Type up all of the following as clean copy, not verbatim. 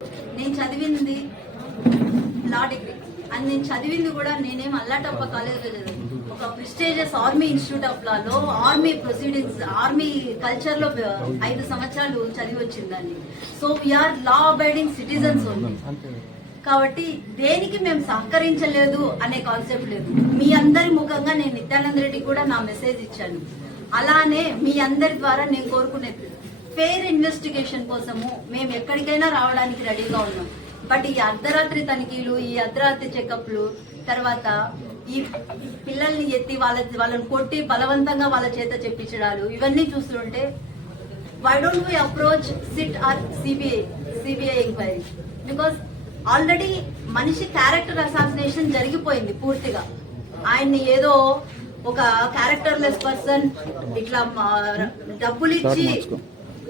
నేను చదివింది law degree and నేను చదివింది కూడా నేనేం అల్లాటప్ప కాలేజ్లో చదివాను. ఒక ప్రెస్టీజియస్ ఆర్మీ ఇన్స్టిట్యూట్ ఆఫ్ లాలో ఆర్మీ ప్రొసీడింగ్స్ ఆర్మీ కల్చర్ లో 5 సంవత్సరాలు చదివి వచ్చిందండి. So we are law abiding citizens only. కాబట్టి దేనికి మేము సహకరించలేదు అనే కాన్సెప్ట్ లేదు. మీ అందరి ముఖంగా నేను నిత్యానంద రెడ్డికి కూడా నా మెసేజ్ ఇచ్చాను. అలానే మీ అందరి ద్వారా నేను కోరుకునేది ఫెయిర్ ఇన్వెస్టిగేషన్ కోసము మేము ఎక్కడికైనా రావడానికి రెడీగా ఉన్నాం. బట్ ఈ అర్ధరాత్రి తనిఖీలు, ఈ అర్ధరాత్రి చెకప్లు, తర్వాత ఈ పిల్లల్ని ఎత్తి వాళ్ళని కొట్టి బలవంతంగా వాళ్ళ చేత చెప్పించడాలు, ఇవన్నీ చూస్తుంటే why don't we approach SIT or CBI enquiry? Because already మనిషి క్యారెక్టర్ అసాసినేషన్ జరిగిపోయింది పూర్తిగా. ఆయన్ని ఏదో ఒక క్యారెక్టర్లెస్ పర్సన్ ఇట్లా డబ్బులు ఇచ్చి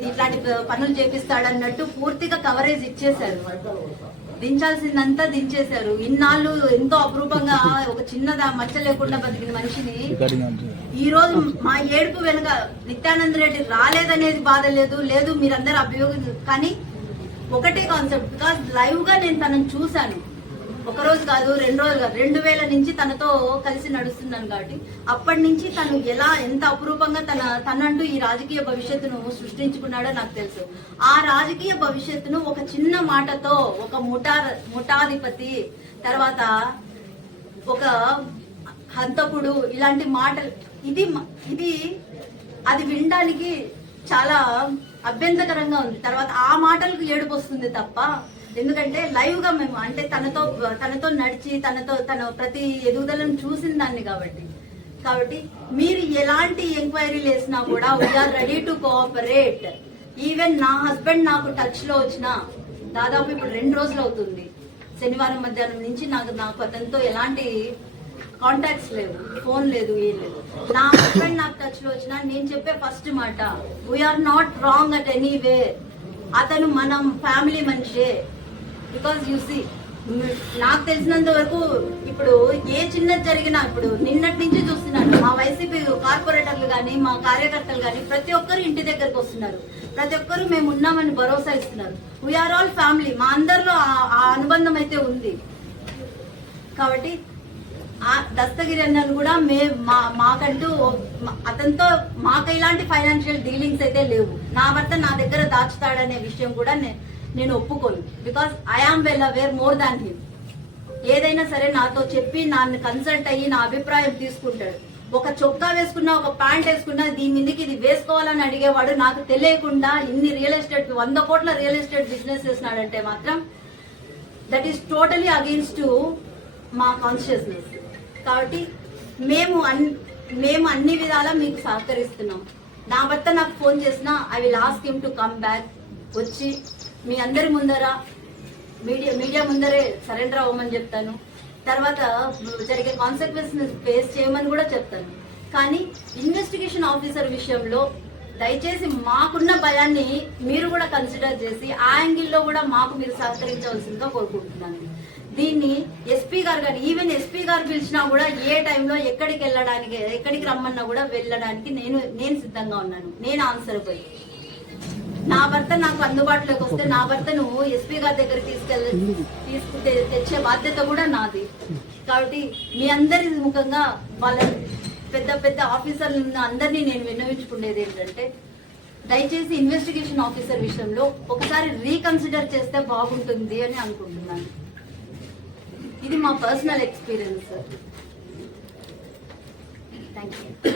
ఇట్లాంటి పనులు చేపిస్తాడన్నట్టు పూర్తిగా కవరేజ్ ఇచ్చేశారు. దించాల్సిందంతా దించేశారు. ఇన్నాళ్ళు ఎంతో అపురూపంగా ఒక చిన్నదా మచ్చ లేకుండా బతికిన మనిషిని ఈ రోజు మా ఏడుపు వెనుక నిత్యానంద రెడ్డి రాలేదనేది బాధ లేదు మీరందరూ అభియోగం. కానీ ఒకటే కాన్సెప్ట్, బికాస్ లైవ్ గా నేను తనను చూశాను. ఒక రోజు కాదు, 2 రోజులు కాదు, 2000 నుంచి తనతో కలిసి నడుస్తున్నాను. కాబట్టి అప్పటి నుంచి తను ఎంత అపురూపంగా తనంటూ ఈ రాజకీయ భవిష్యత్తును సృష్టించుకున్నాడో నాకు తెలుసు. ఆ రాజకీయ భవిష్యత్తును ఒక చిన్న మాటతో, ఒక ముఠాధిపతి, తర్వాత ఒక హంతకుడు, ఇలాంటి మాటలు ఇది అది వినడానికి చాలా అభ్యంతకరంగా ఉంది. తర్వాత ఆ మాటలకు ఏడుపు వస్తుంది తప్ప, ఎందుకంటే లైవ్ గా మేము అంటే తనతో నడిచి తన ప్రతి ఎదుగుదలను చూసిన దాన్ని కాబట్టి మీరు ఎలాంటి ఎంక్వైరీలు వేసినా కూడా we are ready to cooperate. Even నా హస్బెండ్ నాకు టచ్ లో వచ్చిన దాదాపు ఇప్పుడు 2 రోజులు అవుతుంది. శనివారం మధ్యాహ్నం నుంచి నాకు అతనితో ఎలాంటి కాంటాక్ట్స్ లేవు, ఫోన్ లేదు, ఏం లేదు. నా హస్బెండ్ నాకు టచ్ లో వచ్చినా నేను చెప్పే ఫస్ట్ మాట, we are not wrong at any way. అతను మనం ఫ్యామిలీ మనిషే. బికాస్ యూ సీ, నాకు తెలిసినంత వరకు ఇప్పుడు ఏ చిన్నది జరిగినా, ఇప్పుడు నిన్నటి నుంచి చూస్తున్నాను, మా వైసీపీ కార్పొరేటర్లు కానీ మా కార్యకర్తలు కానీ ప్రతి ఒక్కరు ఇంటి దగ్గరకు వస్తున్నారు. ప్రతి ఒక్కరు మేము ఉన్నామని భరోసా ఇస్తున్నారు. We are all family. మా అందరిలో ఆ అనుబంధం అయితే ఉంది. కాబట్టి దస్తగిరి అన్నను కూడా మాకంటూ అతనితో మాకు ఇలాంటి ఫైనాన్షియల్ డీలింగ్స్ అయితే లేవు. నా భర్త నా దగ్గర దాచుతాడనే విషయం కూడా నేను ఒప్పుకోను. Because I am well aware more than him. ఏదైనా సరే నాతో చెప్పి నన్ను కన్సల్ట్ అయ్యి నా అభిప్రాయం తీసుకుంటాడు. ఒక చొక్కా వేసుకున్నా, ఒక ప్యాంట్ వేసుకున్నా దీని మీదకి ఇది వేసుకోవాలని అడిగేవాడు. నాకు తెలియకుండా ఇన్ని 100 కోట్ల రియల్ ఎస్టేట్ బిజినెస్ చేసినాడంటే మాత్రం దట్ ఈస్ టోటలీ అగెయిన్స్ట్ మా కాన్షియస్నెస్. కాబట్టి మేము అన్ని విధాలా మీకు సహకరిస్తున్నాం. నా భర్త నాకు ఫోన్ చేసినా I will ask him to come back. వచ్చి మీ అందరి ముందర మీడియా ముందరే సరెండర్ అవ్వమని చెప్తాను. తర్వాత జరిగే కాన్సిక్వెన్సెస్ ఫేస్ చేయమని కూడా చెప్తాను. కానీ ఇన్వెస్టిగేషన్ ఆఫీసర్ విషయంలో దయచేసి మాకున్న భయాన్ని మీరు కూడా కన్సిడర్ చేసి ఆ యాంగిల్లో కూడా మాకు మీరు సహకరించవలసిందిగా కోరుకుంటున్నాను. దీన్ని ఎస్పీ గారు కానీ, ఈవెన్ ఎస్పీ గారు పిలిచినా కూడా ఏ టైంలో ఎక్కడికి రమ్మన్నా కూడా వెళ్ళడానికి నేను సిద్ధంగా ఉన్నాను. నేను ఆన్సర్ పోయి నా భర్త నాకు అందుబాటులోకి వస్తే నా భర్తను ఎస్పీ గారి దగ్గర తెచ్చే బాధ్యత కూడా నాది. కాబట్టి మీ అందరి ముఖంగా వాళ్ళ పెద్ద ఆఫీసర్లు అందరినీ నేను విన్నవించుకునేది ఏంటంటే, దయచేసి ఇన్వెస్టిగేషన్ ఆఫీసర్ విషయంలో ఒకసారి రీకన్సిడర్ చేస్తే బాగుంటుంది అని అనుకుంటున్నాను. ఇది మా పర్సనల్ ఎక్స్పీరియన్స్. Thank you.